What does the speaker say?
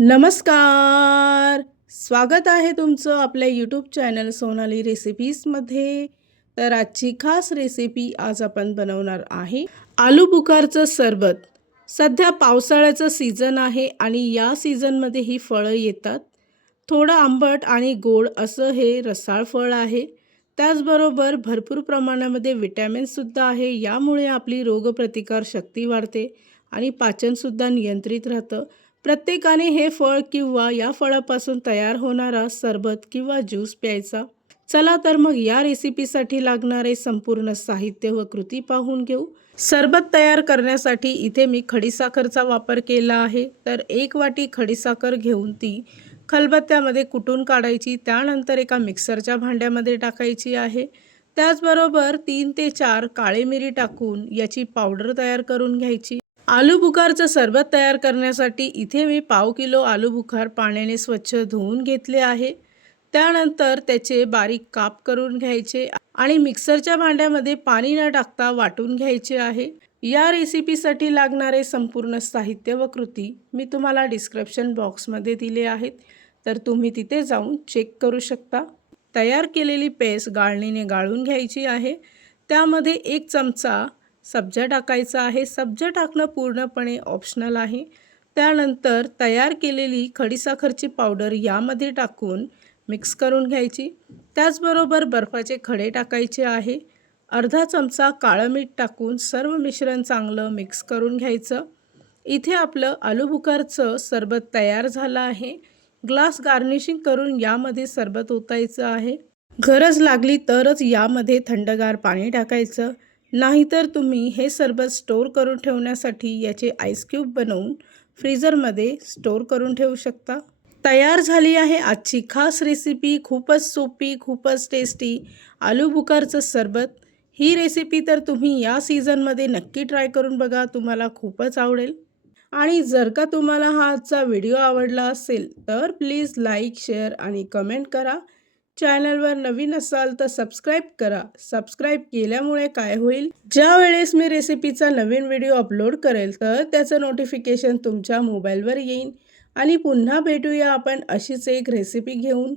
नमस्कार. स्वागत आहे तुमचं आपल्या यूट्यूब चॅनल सोनाली रेसिपीजमध्ये. तर आजची खास रेसिपी आज आपण बनवणार आहे आलू बुखारचं सरबत. सध्या पावसाळ्याचं सीझन आहे आणि या सीझनमध्ये ही फळं येतात. थोडं आंबट आणि गोड असं हे रसाळ फळ आहे. त्याचबरोबर भरपूर प्रमाणामध्ये विटॅमिन्ससुद्धा आहे. यामुळे आपली रोगप्रतिकार शक्ती वाढते आणि पाचनसुद्धा नियंत्रित राहतं. प्रत्येकाने हे फळ किंवा या फळापासून तयार होणारा सरबत किंवा ज्यूस प्यायचा. चला तर मग या रेसिपीसाठी लागणारे संपूर्ण साहित्य व कृती पाहून घेऊ. सरबत तयार करण्यासाठी इथे मी खडीसाखरचा वापर केला आहे. तर 1 वाटी खडीसाखर घेऊन ती खलबत्त्यामध्ये कुटून काढायची. त्यानंतर एका मिक्सरच्या भांड्यामध्ये टाकायची आहे. त्याचबरोबर 3 ते 4 काळी मिरी टाकून याची पावडर तयार करून घ्यायची. आलू बुखारचं सरबत तयार करण्यासाठी इथे मी 1/2 किलो आलू बुखार पाण्याने स्वच्छ धुवून घेतले आहे. त्यानंतर त्याचे बारीक काप करून घ्यायचे आणि मिक्सरच्या भांड्यामध्ये पाणी न टाकता वाटून घ्यायचे आहे. या रेसिपीसाठी लागणारे संपूर्ण साहित्य व कृती मी तुम्हाला डिस्क्रिप्शन बॉक्समध्ये दिले आहेत. तर तुम्ही तिथे जाऊन चेक करू शकता. तयार केलेली पेस्ट गाळणीने गाळून घ्यायची आहे. त्यामध्ये 1 चमचा सब्जा टाकायचा आहे. सब्जा टाकणं पूर्णपणे ऑप्शनल आहे. त्यानंतर तयार केलेली खडीसाखरची पावडर यामध्ये टाकून मिक्स करून घ्यायची. त्याचबरोबर बर्फाचे खडे टाकायचे आहे. अर्धा चमचा काळं मीठ टाकून सर्व मिश्रण चांगलं मिक्स करून घ्यायचं. इथे आपलं आलू बुखारचं सरबत तयार झालं आहे. ग्लास गार्निशिंग करून यामध्ये सरबत ओतायचं आहे. गरज लागली तरच यामध्ये थंडगार पाणी टाकायचं. नाहीतर तुम्ही हे सरबत स्टोर करून ठेवण्यासाठी याचे आईस क्यूब बनवून फ्रीझरमध्ये स्टोर करून ठेवू शकता. तयार झाली आहे आजची खास रेसिपी. खूपच सोपी, खूपच टेस्टी आलू बुखारचं सरबत. ही रेसिपी तर तुम्ही या सीझनमध्ये नक्की ट्राय करून बघा. तुम्हाला खूपच आवडेल. आणि जर का तुम्हाला हा आजचा व्हिडिओ आवडला असेल तर प्लीज लाईक, शेअर आणि कमेंट करा. चॅनलवर नवीन असाल तर सबस्क्राईब करा. सबस्क्राईब केल्यामुळे काय होईल, ज्या वेळेस मी रेसिपीचा नवीन व्हिडिओ अपलोड करेल तर त्याचं नोटिफिकेशन तुमच्या मोबाईलवर येईल. आणि पुन्हा भेटूया आपण अशीच एक रेसिपी घेऊन.